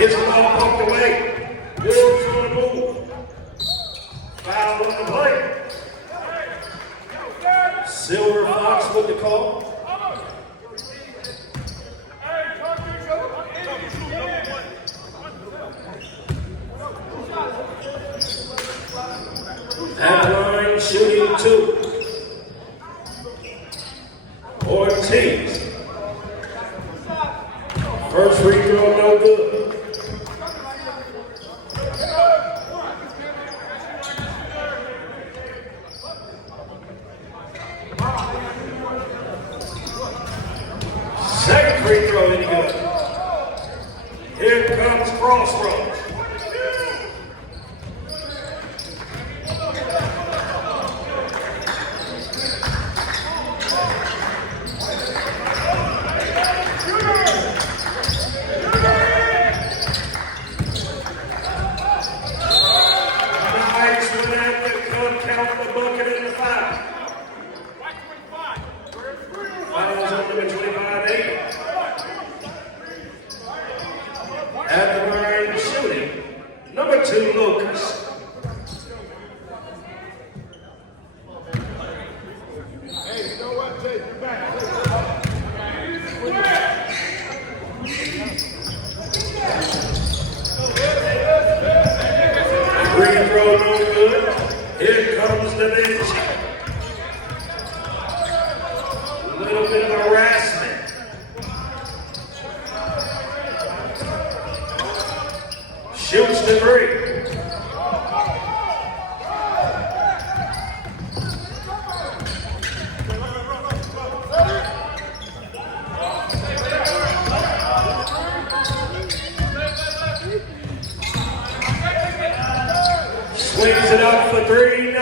Hits the ball poked away. Wolves on the move. Foul on the play. Silver Fox with the call. At line, shooting 2. Ortiz. First free throw, no good. Second free throw, any good. Here comes Crossroads. Shoots the three. Swings it up for 3-0.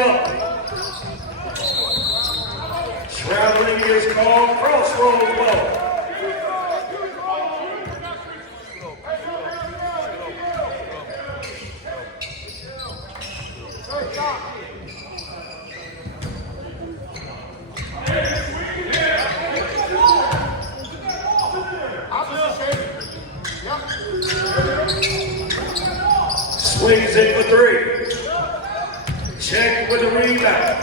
Traveling is called Crossroads ball. Swings it for 3. Check with the rebound.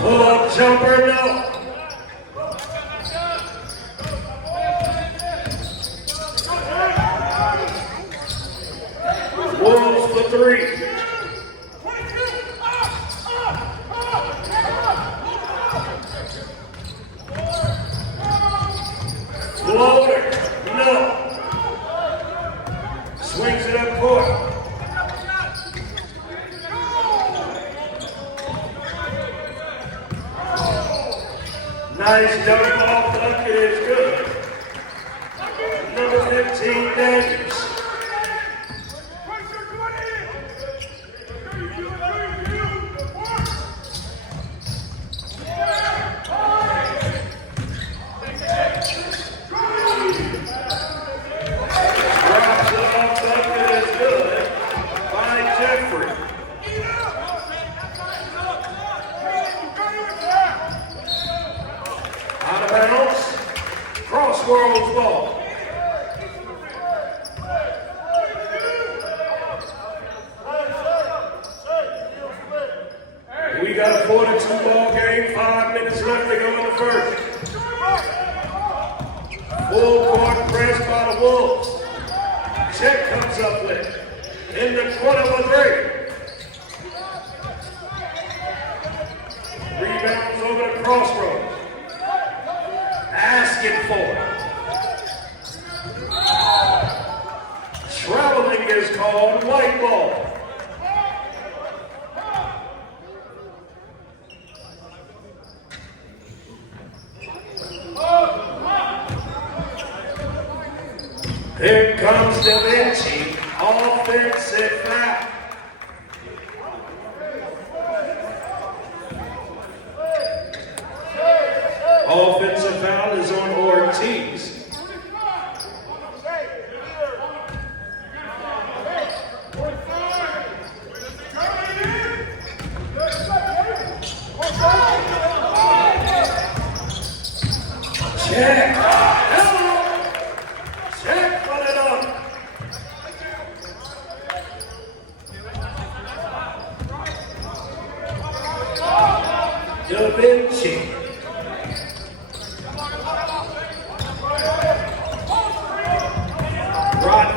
Pull up jumper, no. Wolves for 3. Floater, no. Swings it up court. Nice dunk off bucket is good. Number 15, Daniels. Crossroads ball. We got a 42 ball game, 5 minutes left to go in the first. Full court press by the Wolves. Check comes up with in the corner for 3. Rebounds over to Crossroads. Asking for it. Traveling is called white ball. Here comes Da Vinci, offensive foul. Offensive foul is on Ortiz.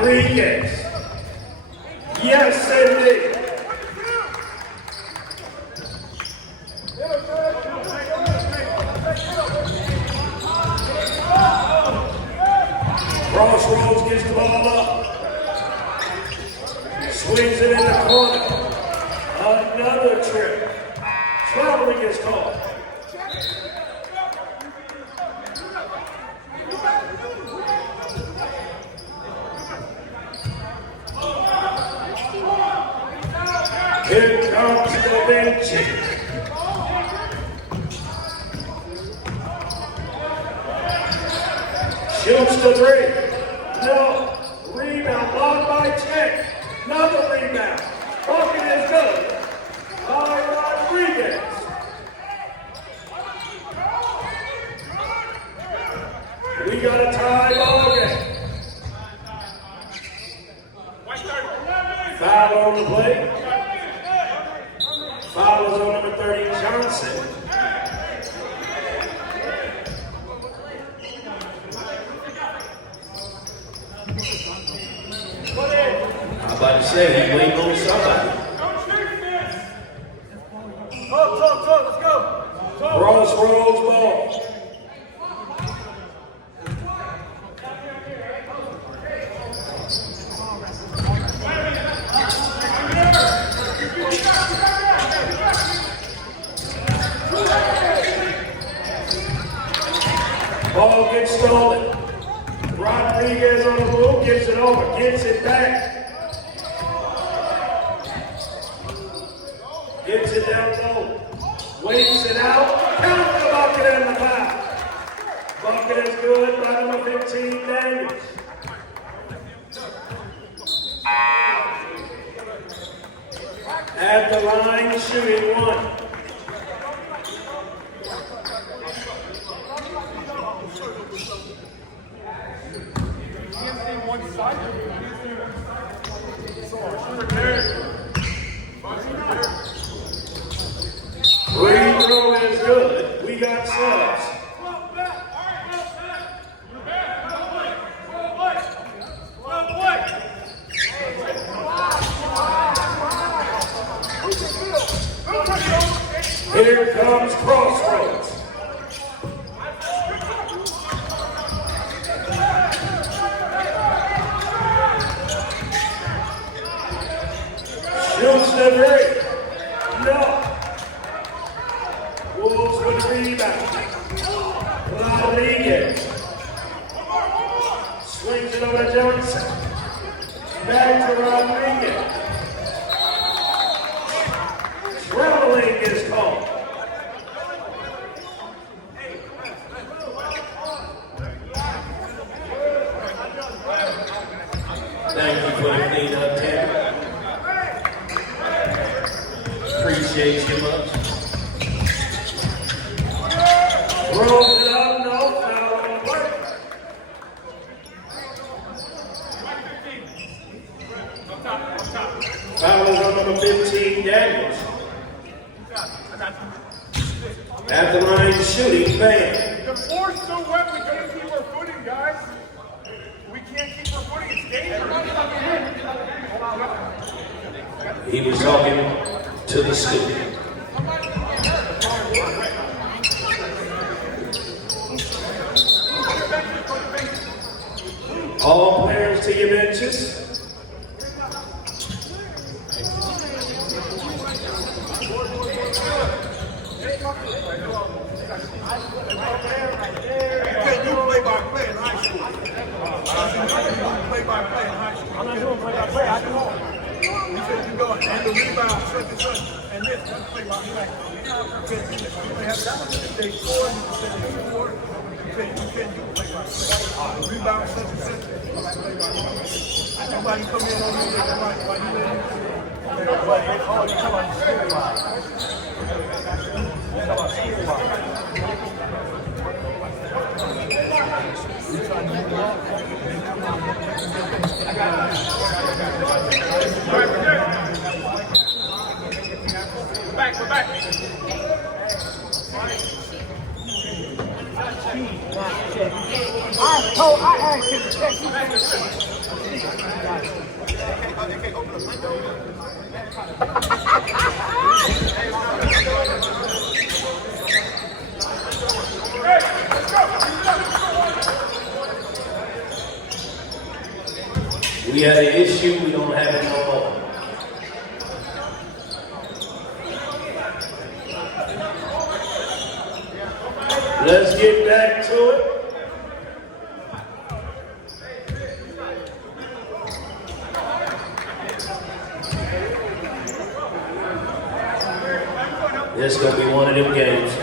Rodriguez. Yes, indeed. Crossroads gets the ball up. Swings it in the corner. Another trip. Traveling is called. Here comes the bench. Shoots the three. No. Rebound blocked by Check. Another rebound. Bucket is good. By Rodriguez. We got a tie ball game. Foul on the play. Foul is on number 30, Johnson. I'm about to say, he waiting on somebody. Let's go. Crossroads ball. Ball gets stolen. Rodriguez on the move, gives it over, gets it back. Gets it down low. Waits it out. Count the bucket and the foul. Bucket is good by number 15, Daniels. At the line, shooting one. Free throw is good. We got subs. Here comes Crossroads. Shoots the three. No. Wolves with the rebound. Rodriguez. Swings it over to Johnson. Back to Rodriguez. Traveling is called. Thank you for the cleanup, Tammy. Appreciate you much. Rolls it up, no foul on the play. Foul is on number 15, Daniels. At the line, shooting, bang. The force no way. We can't keep our footing, guys. We can't keep our footing. It's dangerous. He was talking to the school. All players to your benches. Can't do play-by-play in high school. Play-by-play in high school. I'm not doing play-by-play. I do all. You said you go and the rebound, and this, that's play-by-play. You have that. If they score, you say they score. You can't do play-by-play. Rebound, such and such. Somebody come in on you, while you let him. Oh, you're talking about skill-wise. You're talking about skill-wise. Back, we're back. I asked him to check you. We had an issue, we don't have it no more. Let's get back to it. This is gonna be one of them games.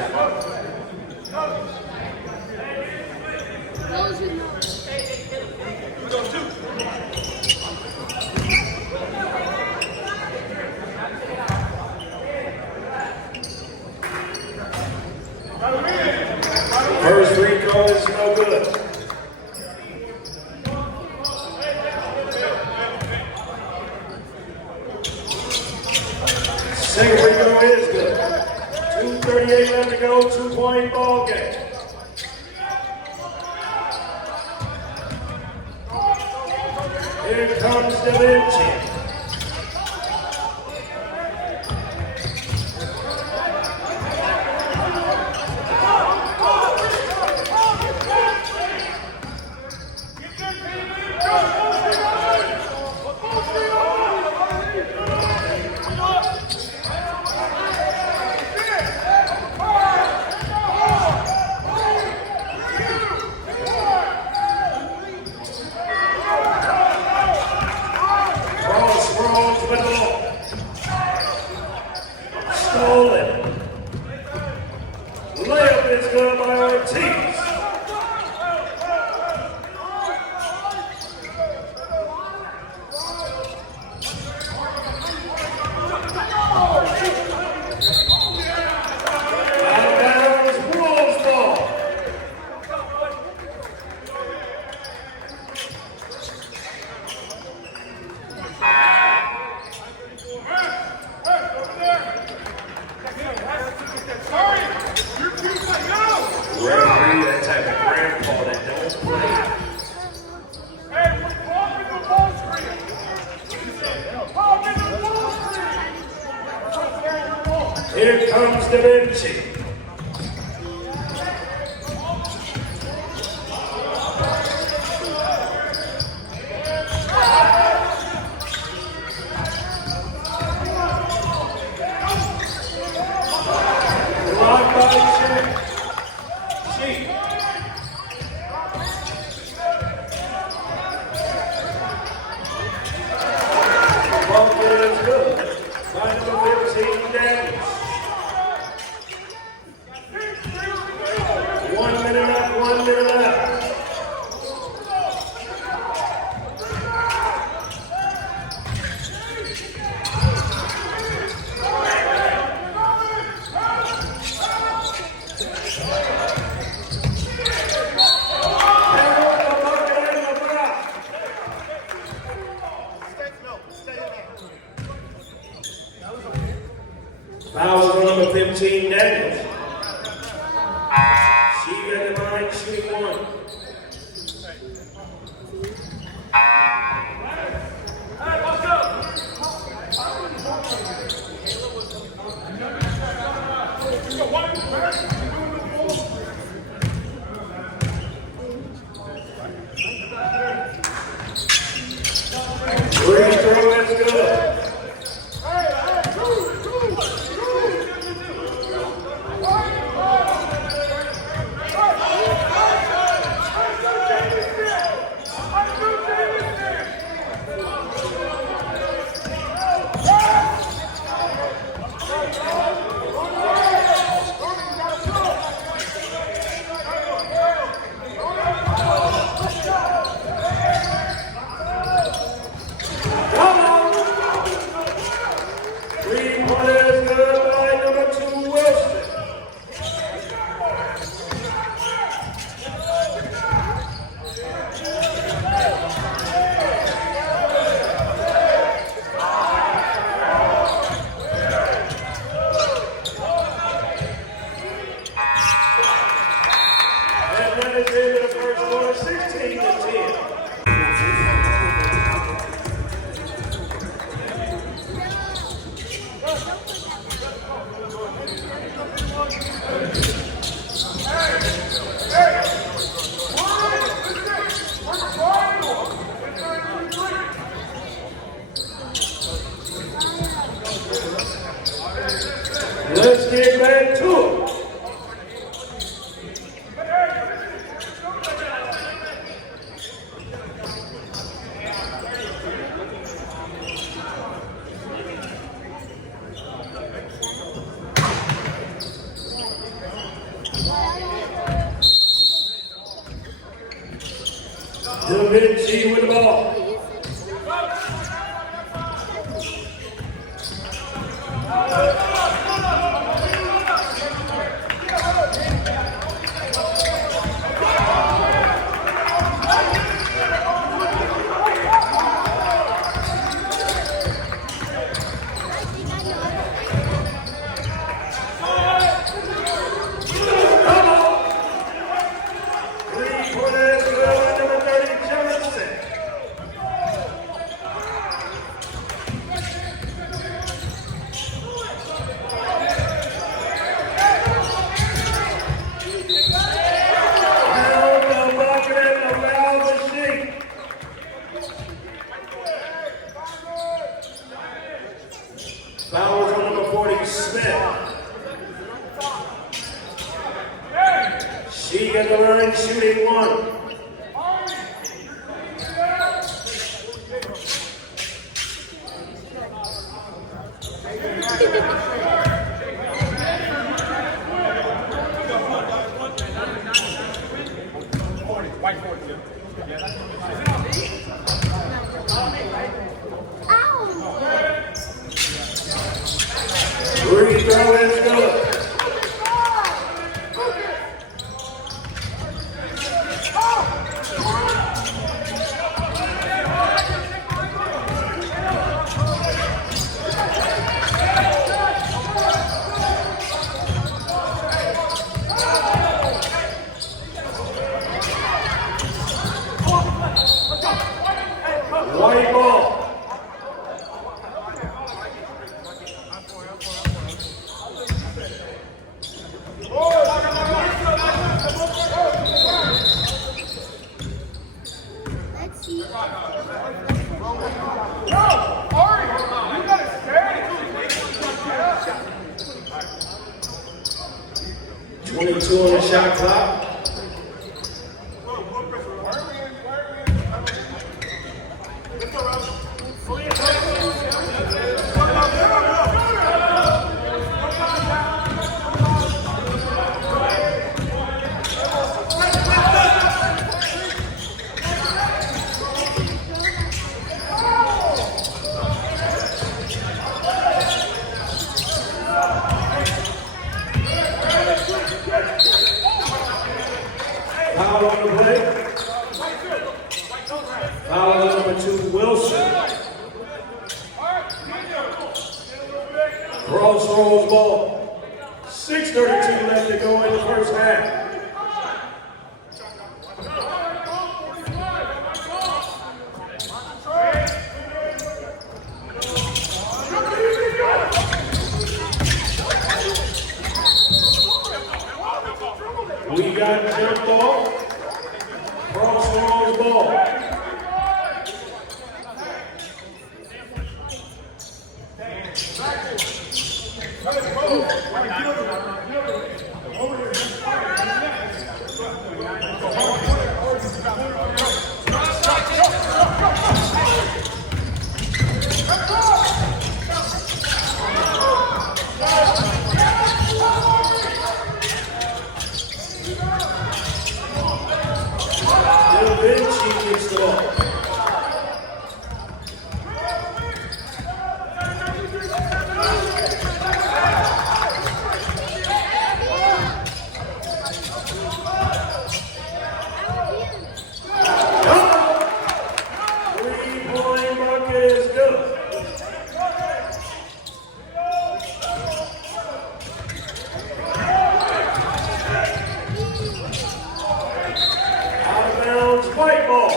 First free throw is no good. Second free throw is good. 2:38 left to go, 2-point ball game. Here comes Da Vinci. Stolen. Layup is good by Ortiz. Out of bounds, Wolves ball. Referee, that type of grand call that don't play. Here comes Da Vinci. Blocked by Sheik. Ball is good. By number 15, Daniels. 1 minute left, 1 minute left. Fouls on number 15, Daniels. She got the line, shooting one. Free throw is good. Da Vinci with the ball. Fouls on number 40, Smith. She at the line shooting one. Free throw is good. White ball. Let's see. 22 on the shot clock. Foul on the play. Foul on number 2, Wilson. Crossroads ball. 6:32 left to go in the first half. We got jump ball. Crossroads ball. Da Vinci gets the ball. Three-point bucket is good. Out of bounds, white ball.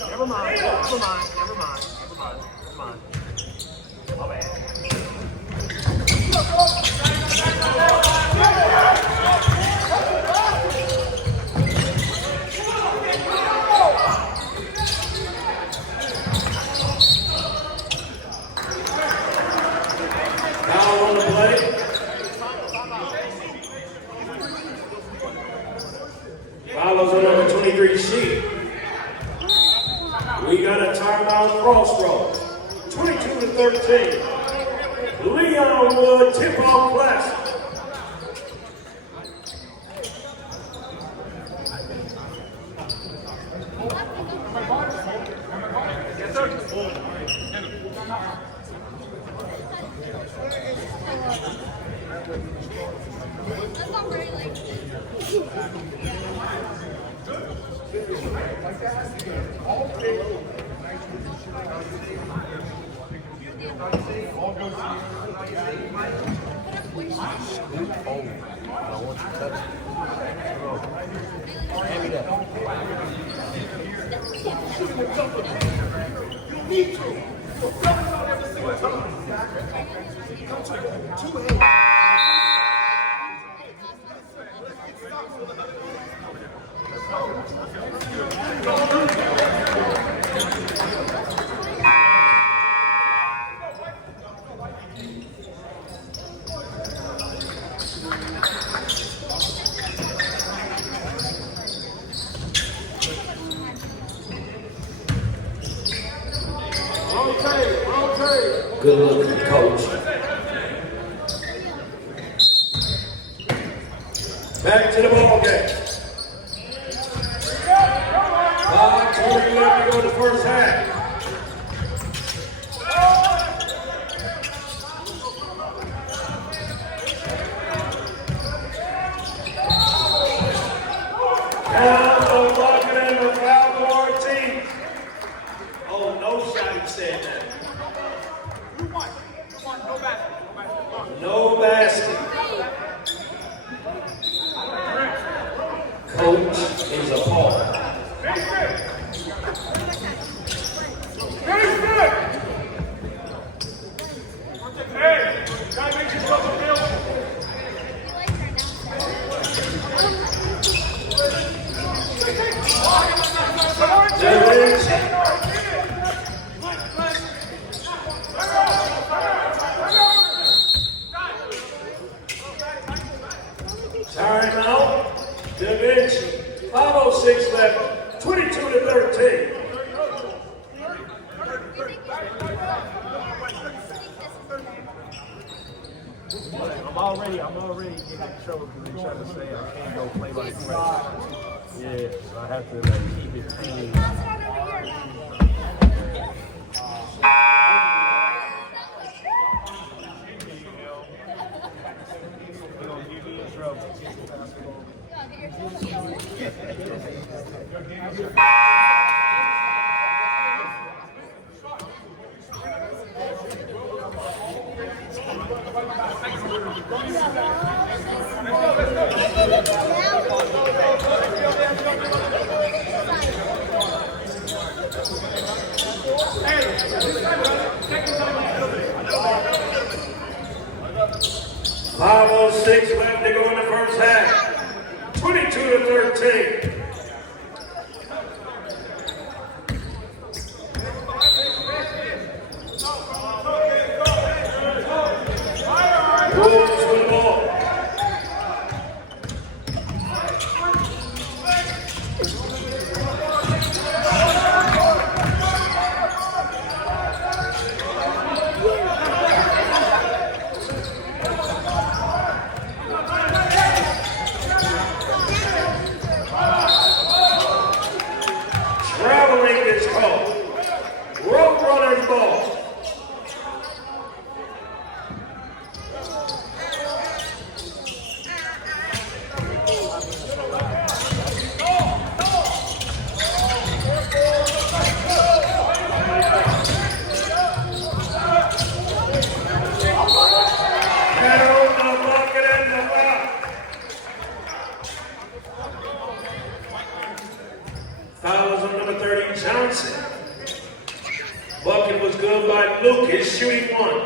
Never mind. My bad. Foul on the play. Fouls on number 23, Sheep. We got a timeout crossroads. 22-13. Leon Wood tip-off Classic. Good looking coach. Back to the ball game. 5:20 left to go in the first half. Down the bucket and the foul guard team. Oh, no shot, he said that. No basket. Coach is appalled. Hey, gotta make yourself available. Timeout. Da Vinci. 5:06 left. 22-13. I'm already in trouble because they try to say I can't go play by play. Yeah, so I have to keep it clean. They're gonna get me in trouble. .506 left to go in the first half. 22-13. Wolves with the ball. Traveling is called. Road runners ball. Fouls on number 30, Johnson. Bucket was good by Lucas, shooting one.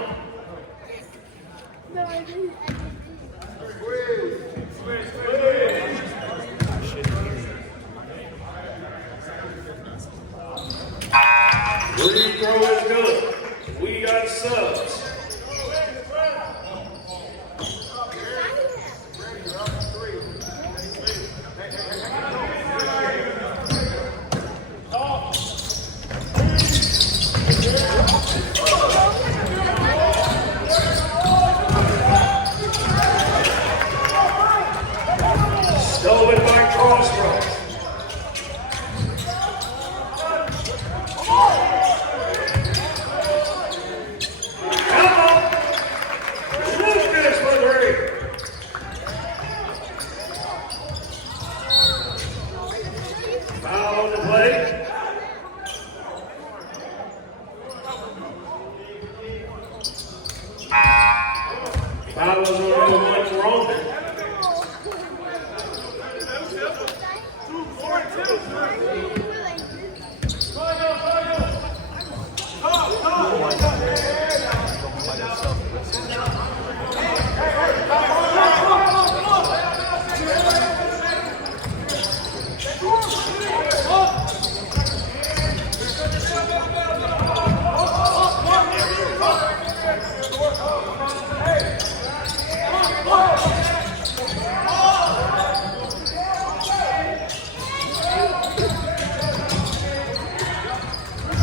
Free throw is good. We got subs. Stolen by Crossroads. Come on. Lucas for three. Foul on the play. Foul was on number 1, Roman.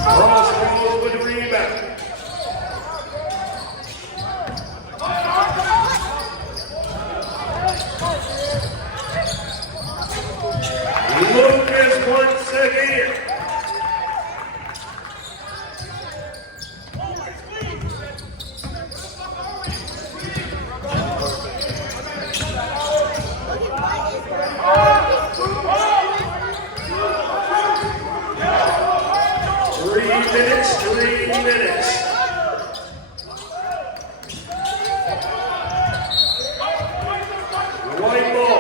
Crossroads with the rebound. Lucas once again. Three minutes. White ball.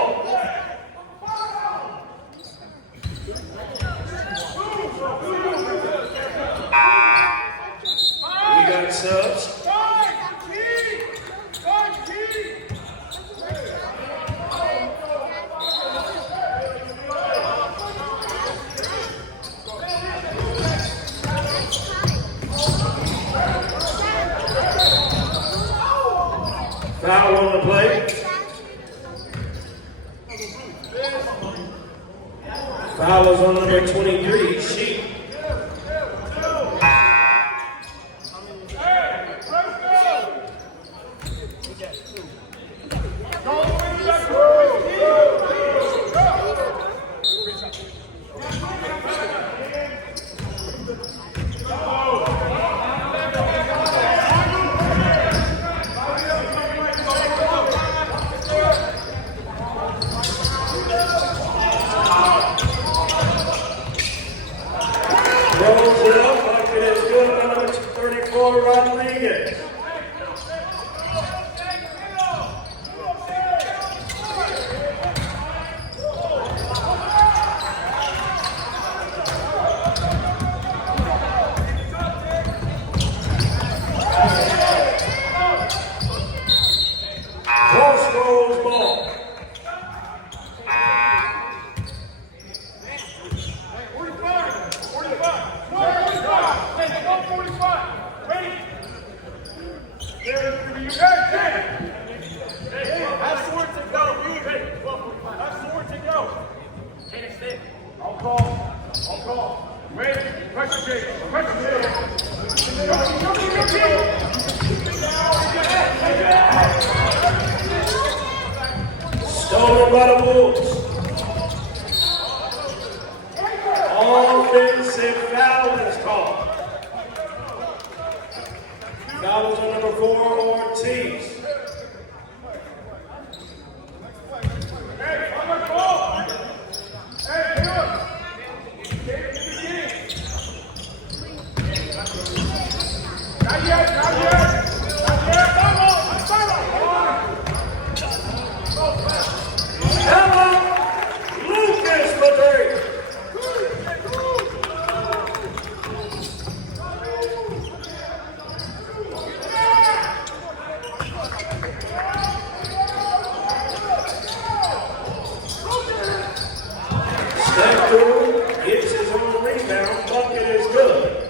We got subs. Foul on the play. Foul is on number 23, Sheep. Rolls it up, bucket is good by number 34, Rodriguez. Crossroads ball. Stolen by the Wolves. Offensive foul is called. Foul is on number 4, Ortiz. Emma Lucas for three. Step through, gets his own rebound, bucket is good.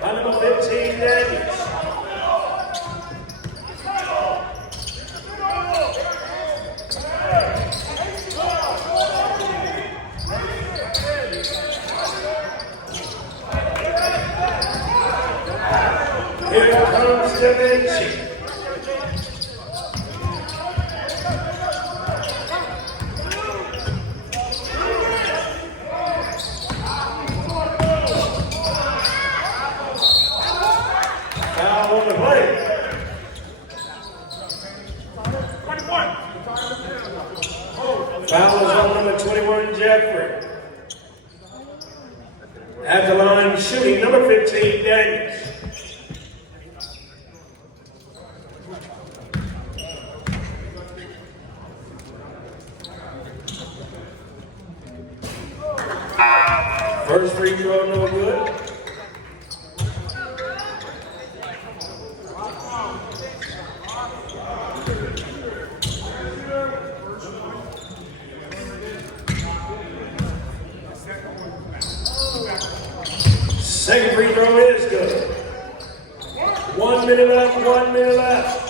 By number 15, Daniels. Here comes Da Vinci. Foul is on number 21, Jeffrey. At the line, shooting number 15, Daniels. First free throw, no good. Second free throw is good. 1 minute left, 1 minute left.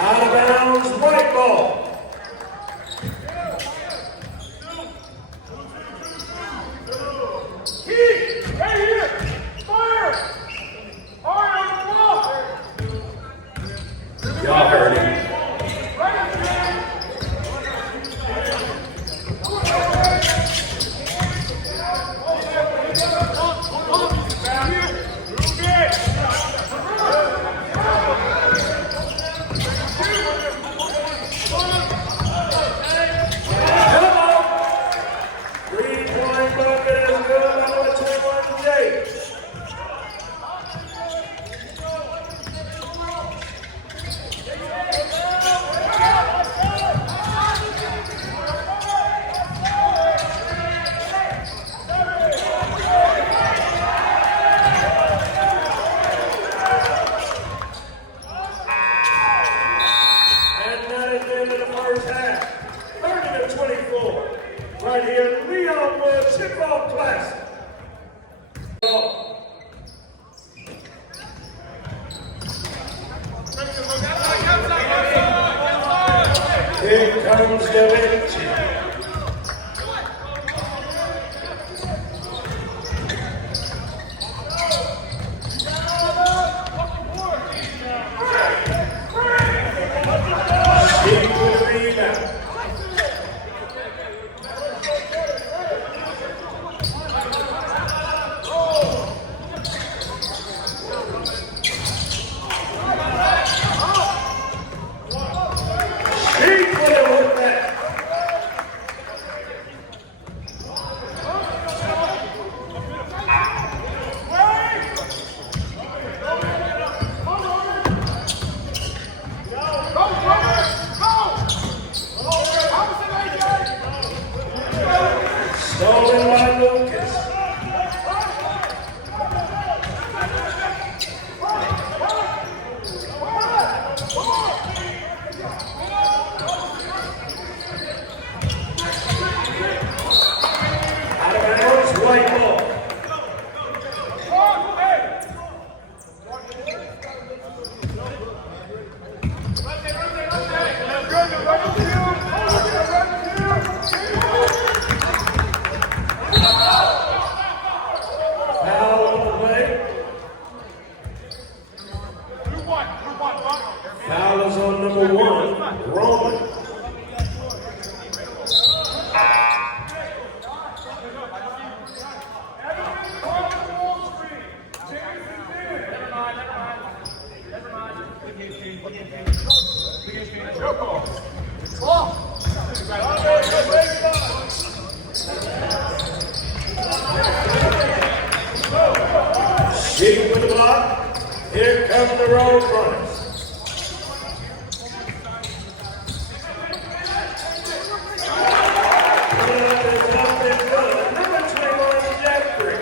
Out of bounds, white ball. Y'all heard him. Three-point bucket is good. Number 21, Jake. Right here, Leon Wood Tip-Off Classic. Here comes Da Vinci. Steve with the rebound. Stolen by Lucas. Out of bounds, white ball. Foul on the way. Foul is on number 1, Roman. Shooting with the block. Here come the Road Runners. Number 21, Jeffrey.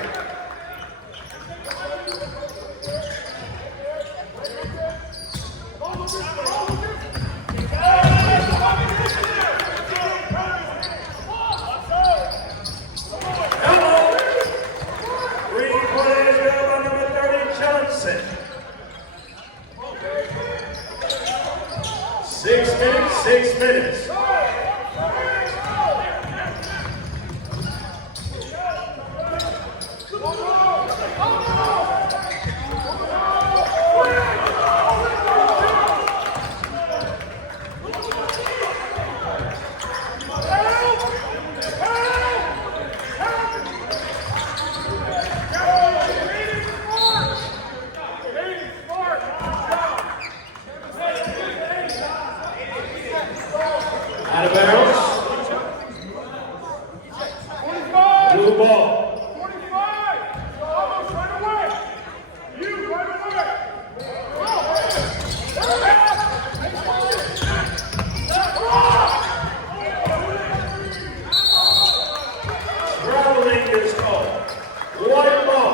Johnson. ball. 45. Almost right away. You right away. Traveling is called. White ball.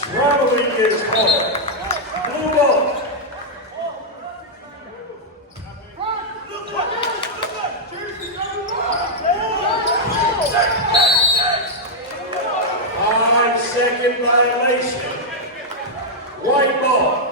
Traveling is called. Blue ball. Second violation. White ball.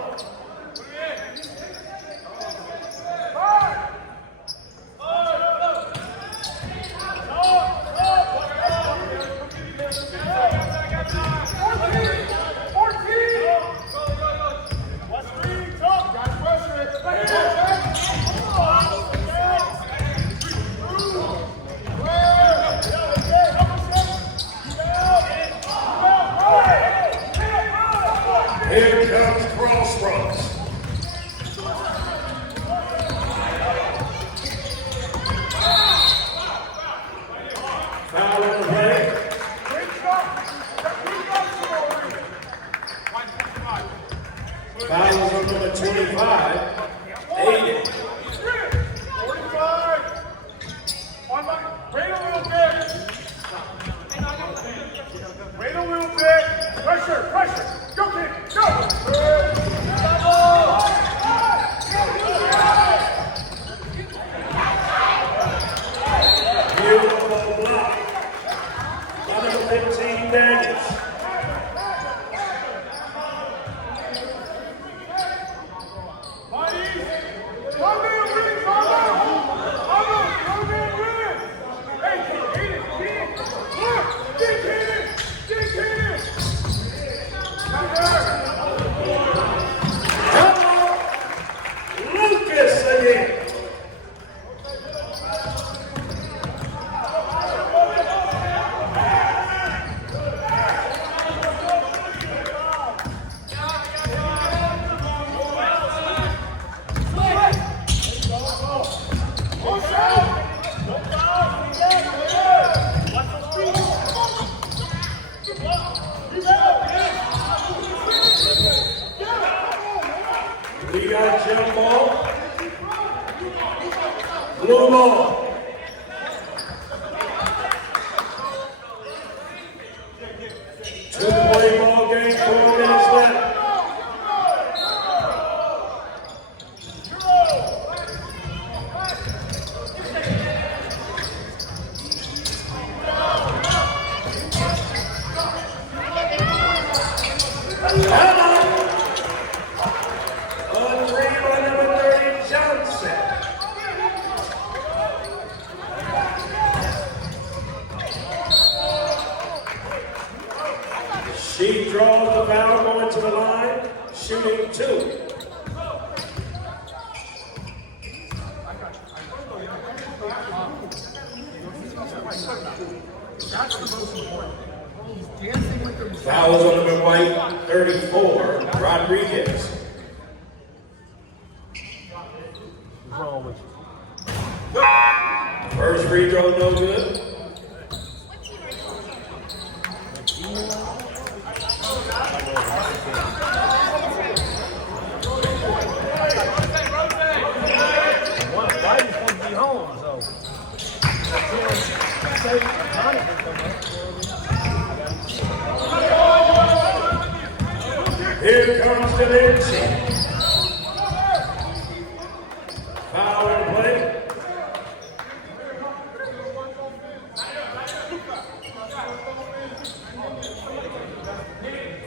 Here comes Crossroads. Foul on the play. Foul is on number 25. Aiden. 45. Wait a little bit. Wait a little bit. Pressure, pressure. Go, kid. Go. Beautiful block. Number 15, Daniels. Lucas again. We got jump ball. Blue ball. Two-point ball game, 4 minutes left. On three by number 30, Johnson. She draws the foul going to the line, shooting 2. Fouls on number white, 34, Rodriguez. First free throw, no good. Here comes Da Vinci. Foul in play.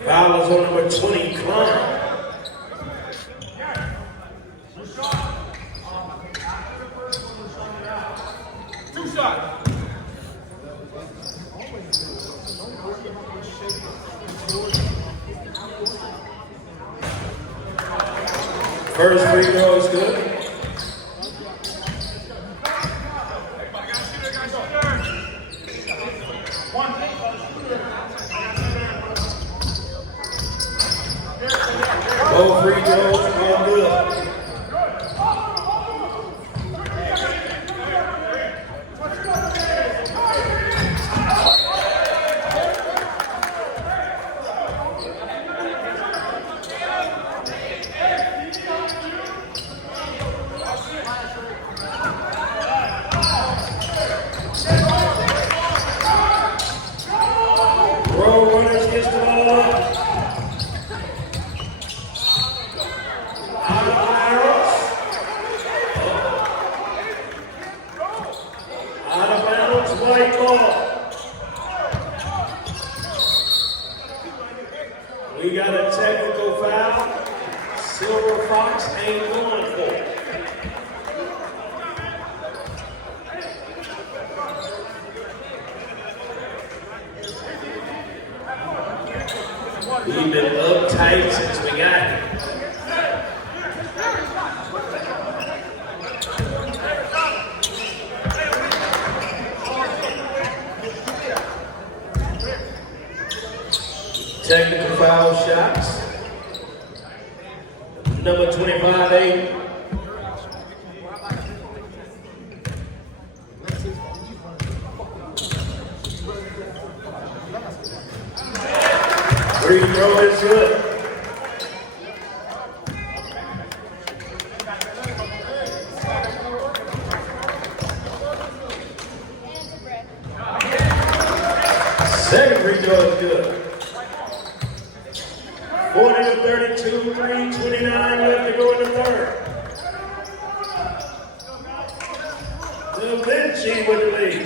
Foul is on number 20, Klein. First free throw is good. Both free throws are good. Road runners gets the ball up. Out of bounds. Out of bounds, white ball. We got a technical foul. Silver Fox ain't going for it. We've been uptight since we got here. Technical foul shots. Number 25-8. Free throw is good. Second free throw is good. 40-32, 3:29 left to go in the third. Da Vinci with the lead.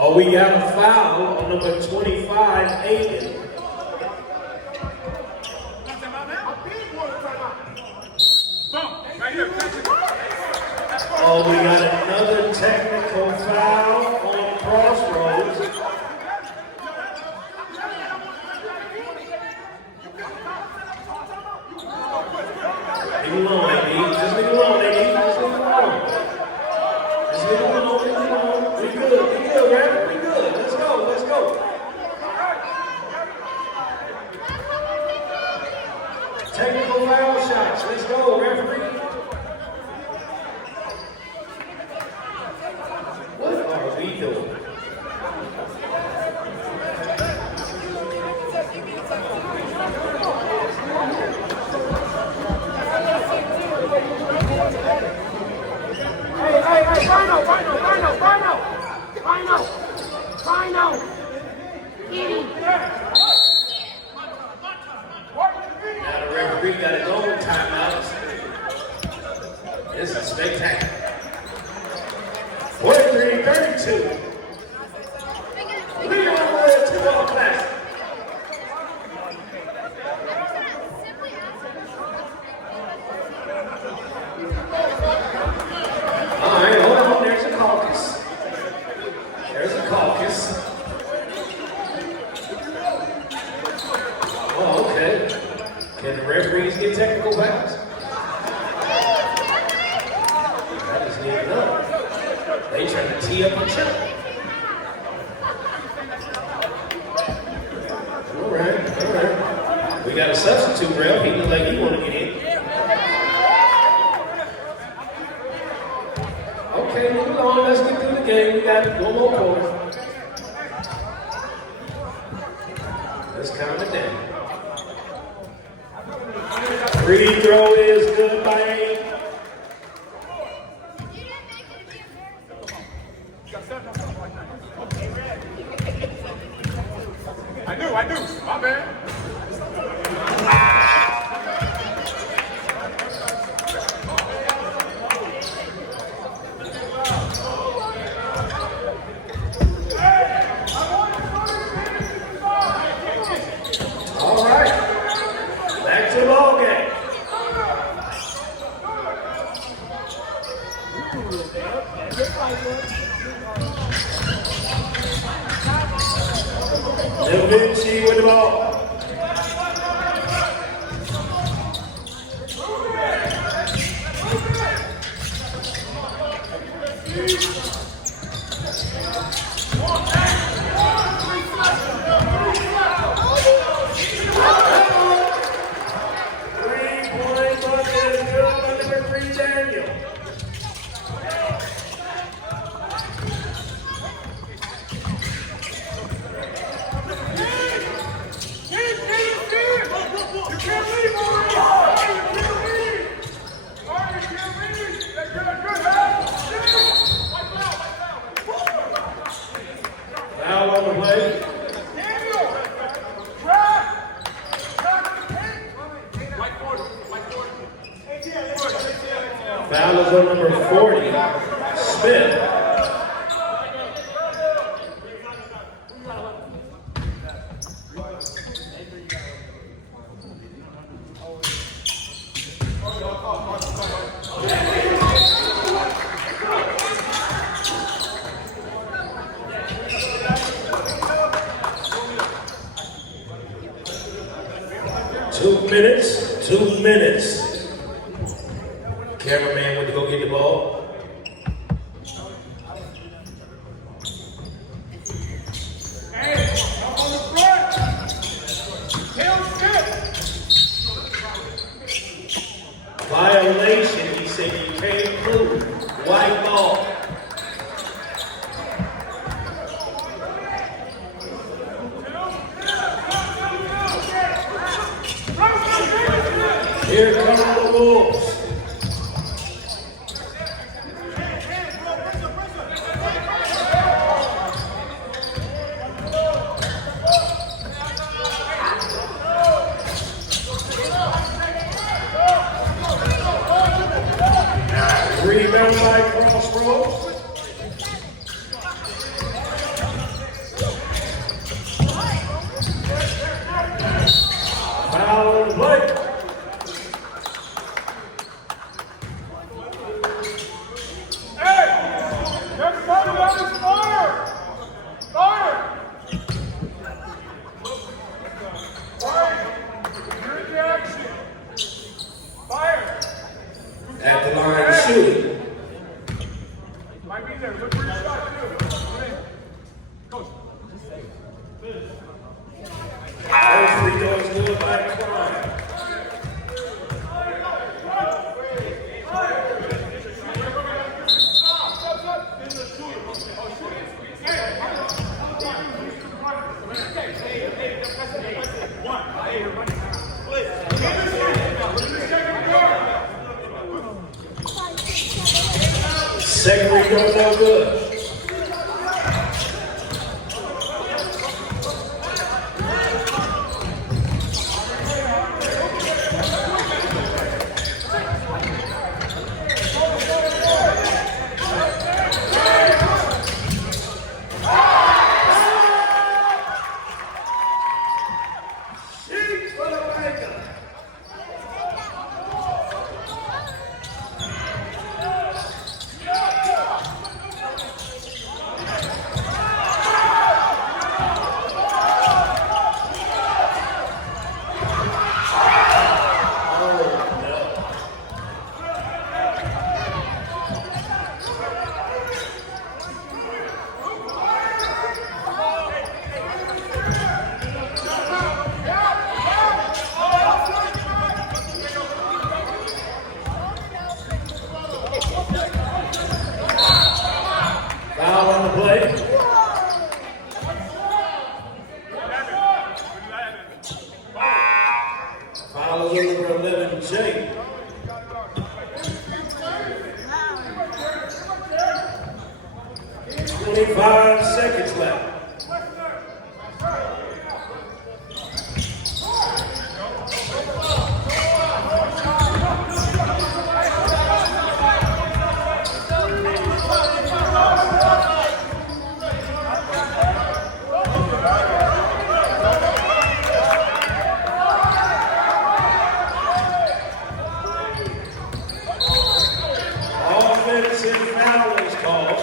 Oh, we got a foul on number 25, Aiden. Oh, we got another technical foul on Crossroads. Leave me alone, AD. Just leave me alone, AD. Just leave me alone. Just leave me alone, leave me alone. We good, man. We good. Let's go, let's go. Technical foul shots. Let's go, referee. What are we doing? Hey, final. Edie. Now the referee got his own timeouts. This is spectacular. 43-32. Lead on the 2-ball classic. All right, hold on. There's a caucus. There's a caucus. Oh, okay. Can the referees get technical fouls? I just need to know. They trying to tee up each other. All right. We got a substitute ref. He looks like he want to get in. Okay, move along. Let's get through the game. We got one more quarter. Let's count it down. Free throw is good by 8. Da Vinci with the ball. Three-point bucket is good by number 3, Daniel. Foul on the play. Foul is on number 40, Smith. Two minutes. Cameraman went to go get the ball. Violation, he said you can't move. White ball. Here come the Wolves. Rebound by Crossroads. Foul on the play. At the line shooting. Might be there. Look where your shot is. Coach. First free throw is good by Klein. Second free throw, no good. Sheep for the Lakers. Foul on the play. Foul is on number 11, Jake. 25 seconds left. Offensive foul is called.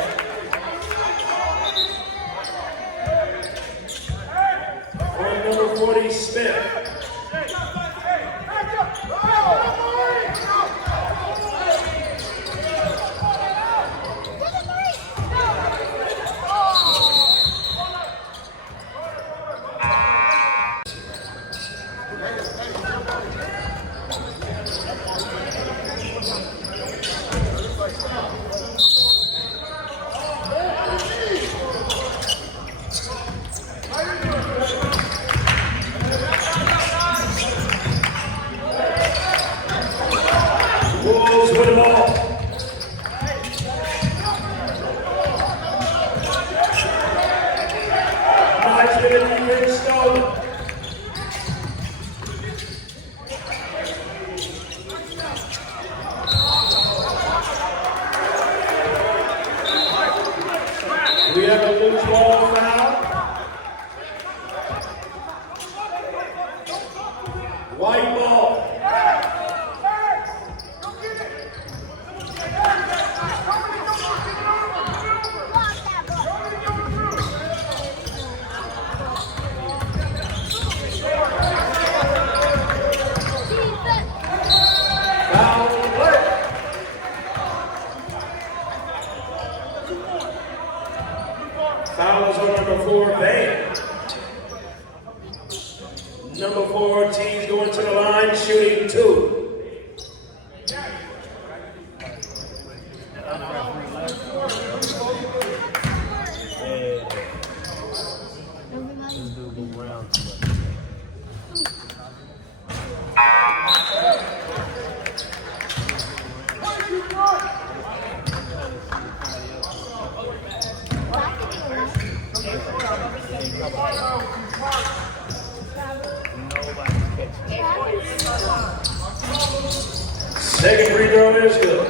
Loose ball foul. White ball. Foul on the play. Foul is on number 4, Van. Number 4, T's going to the line, shooting 2. Second free throw is good.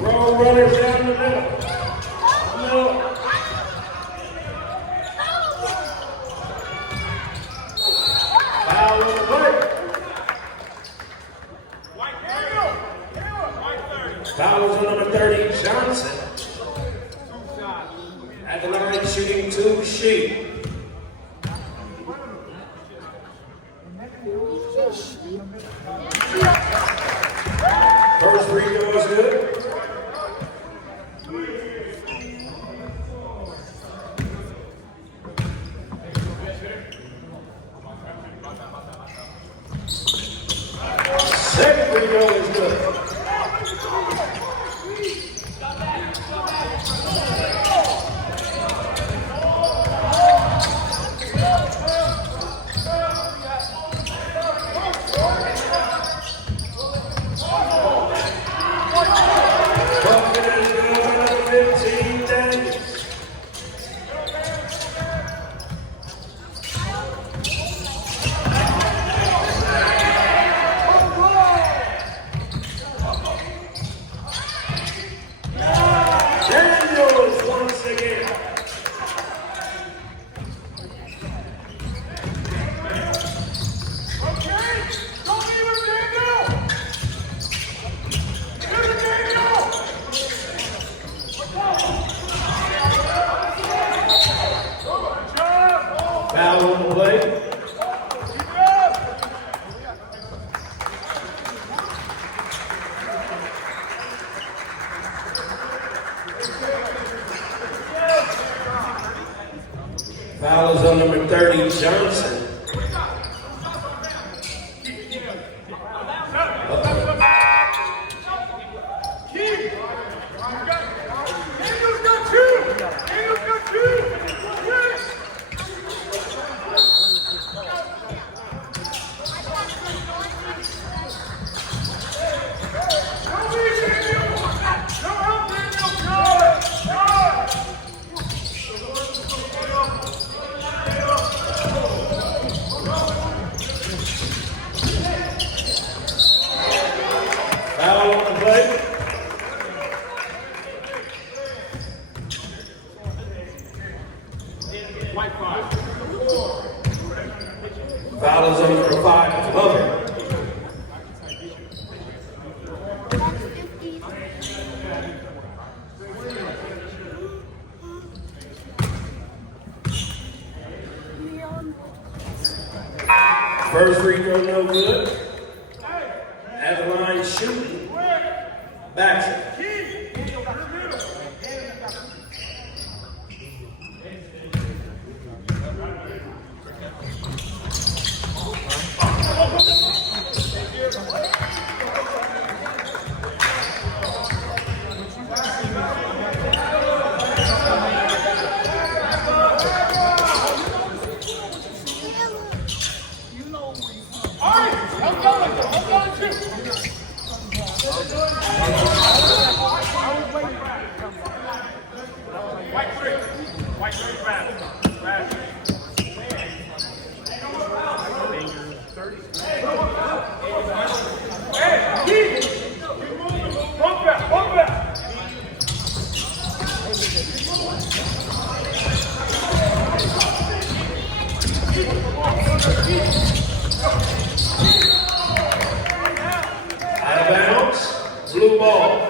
Roll runners down the middle. Foul on the play. Foul is on number 30, Johnson. At the line, shooting 2, Sheep. First free throw is good. Second free throw is good. Foul on the play. Foul is on number 30, Johnson. Foul on the play. Foul is on number 5, Glover. First free throw no good. At the line shooting. Baxter. Hey, Blue ball.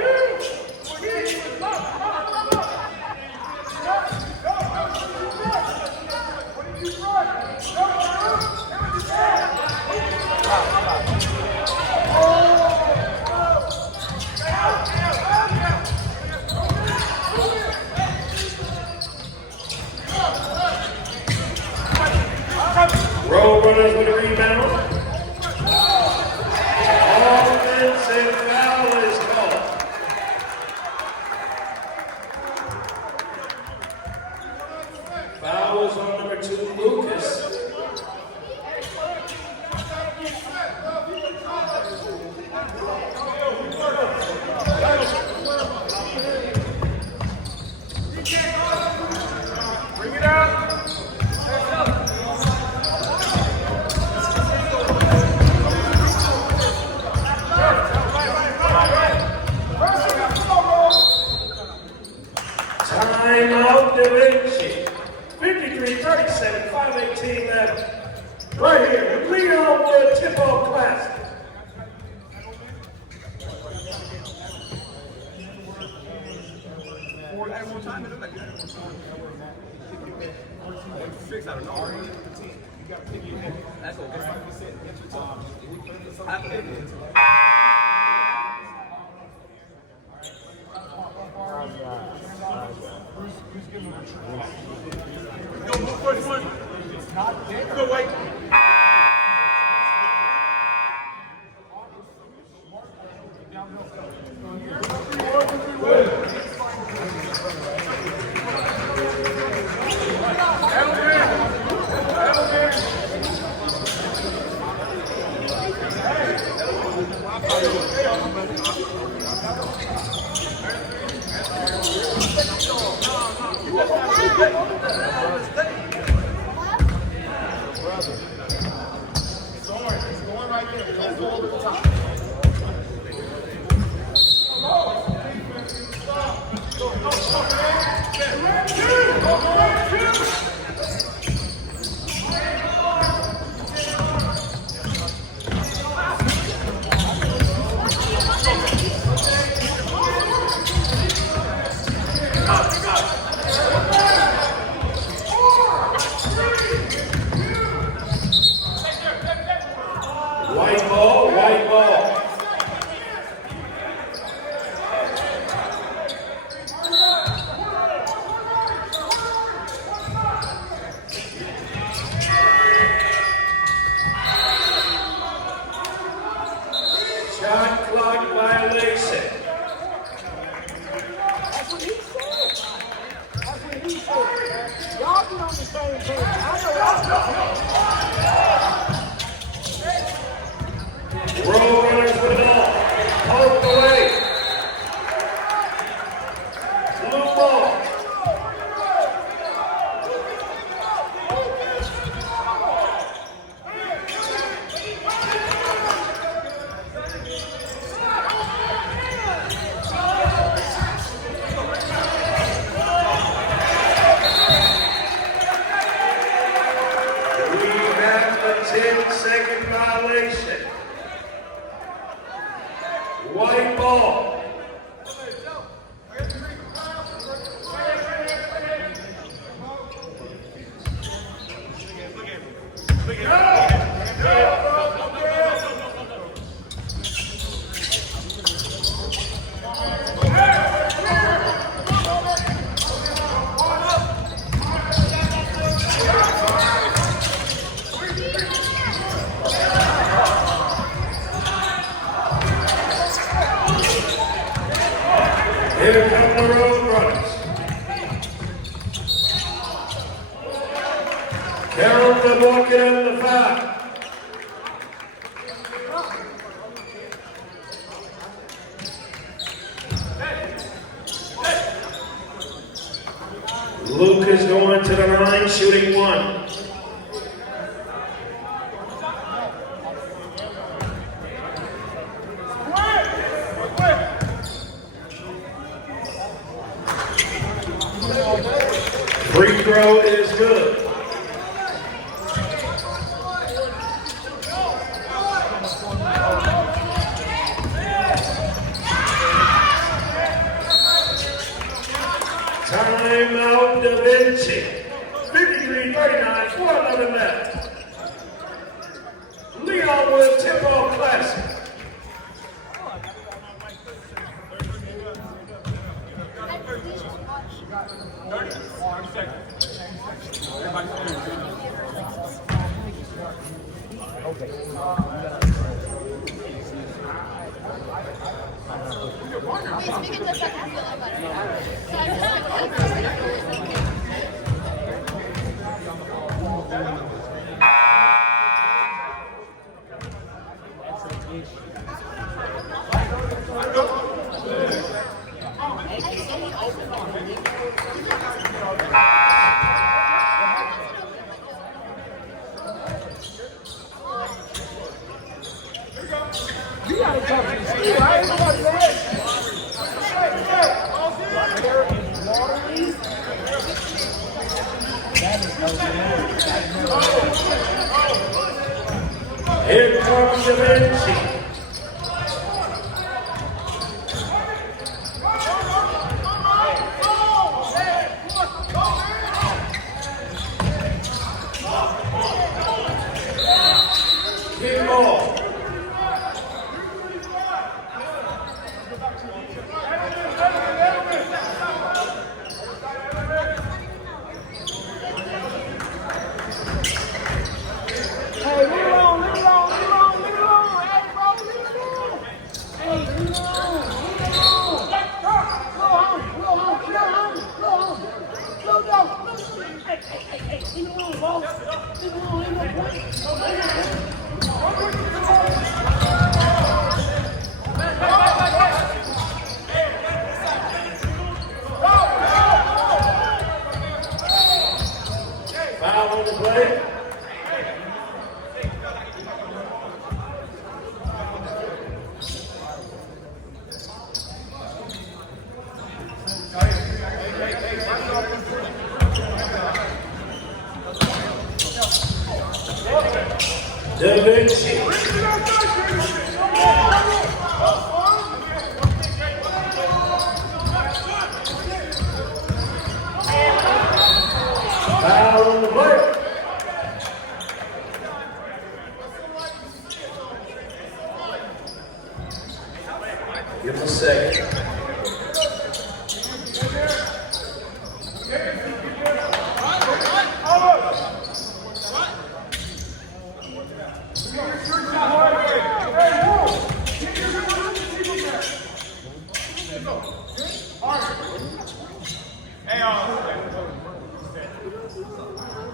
Road runners with a rebound. Offensive foul is called. Foul is on number 2, Lucas. Bring it out. Timeout, Da Vinci. 53-37, 5:18 left. Right here, the Leon Wood Tip-Off Classic. One time, it looked like that. 6 out of 9. You got to pick your head. That's okay. Go, first one. Go, wait. White ball, white ball. Shot clock violation. That's what he said. That's what he said. Y'all get on the same page. I know. Road runners with the ball. Poked away. Blue ball. We have a 10-second violation. White ball. Here come the Road Runners. Carrollton walking in the foul. Luke is going to the line, shooting 1. Free throw is good. timeout, Da Vinci. 53-39, 4-11 left. Leonwood Tip-Off Classic. You gotta come to the school. I ain't nobody there. Here comes Da Vinci. Keep ball. Hey, leave it alone, leave it alone, leave it alone, leave it alone. Hey, bro, leave it alone. Hey, leave it alone, leave it alone. Go home, go home, go home, go home. Go, go. Hey, hey, hey, hey, leave it alone, bro. Leave it alone, ain't no point. Ain't no point. Foul on the play. Da Vinci. Foul on the play. Give him a second.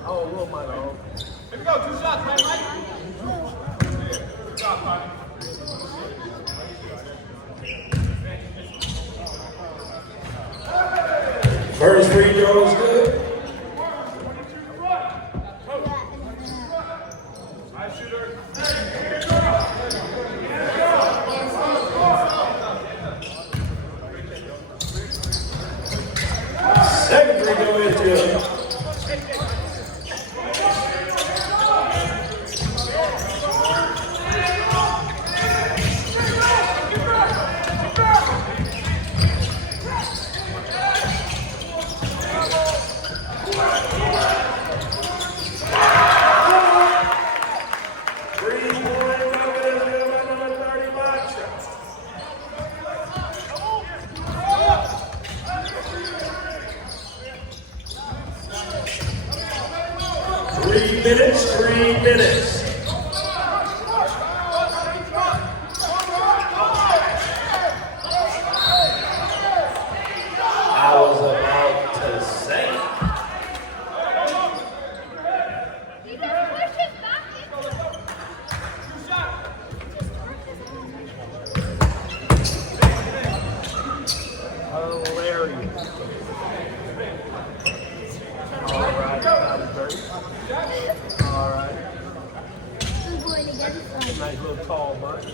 Oh, little my dog. Here we go, 2 shots, man, Mike. Good job, buddy. First free throw is good. Nice shooter. Second free throw is good. Three minutes. I was about to say. Hilarious. All right, that was dirty. All right. Nice little tall bunch.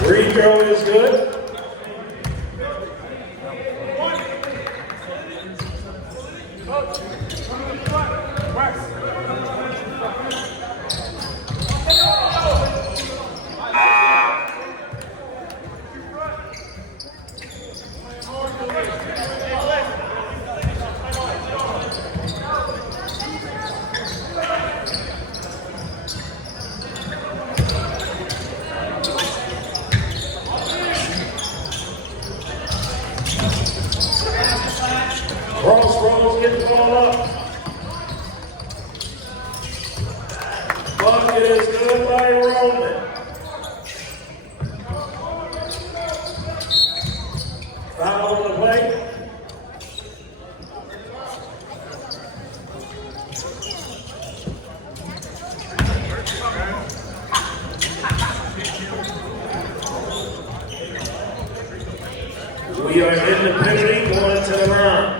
Free throw is good. Crossroads get the ball up. Bucket is good by Roman. Foul on the play. We are in the penalty going to the line.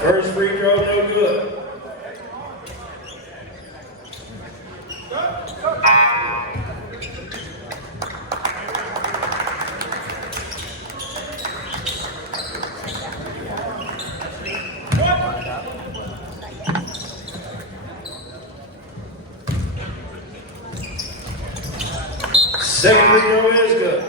First free throw, no good. Second free throw is good.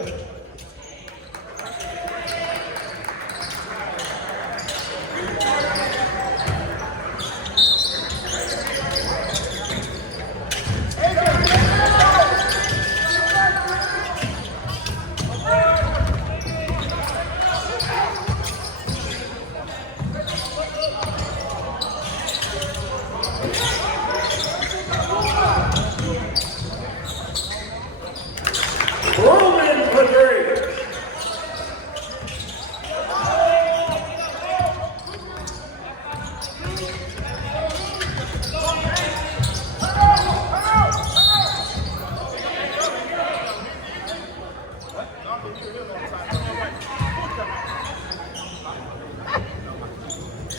Roman for three.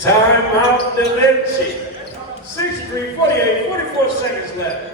Time out the Vinci. 63, 48, 44 seconds left.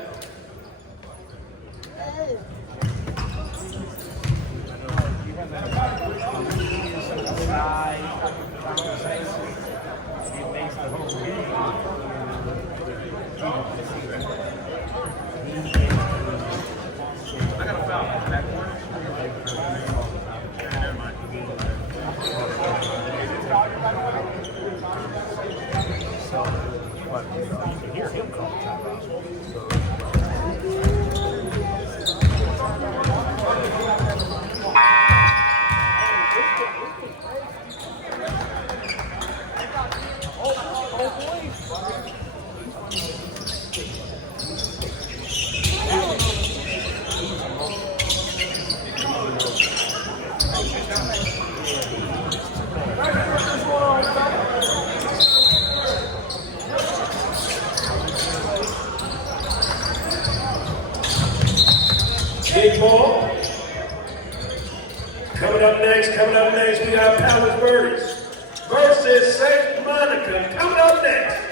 Big ball. Coming up next, we got Palace Birdies versus St. Monica. Coming up next.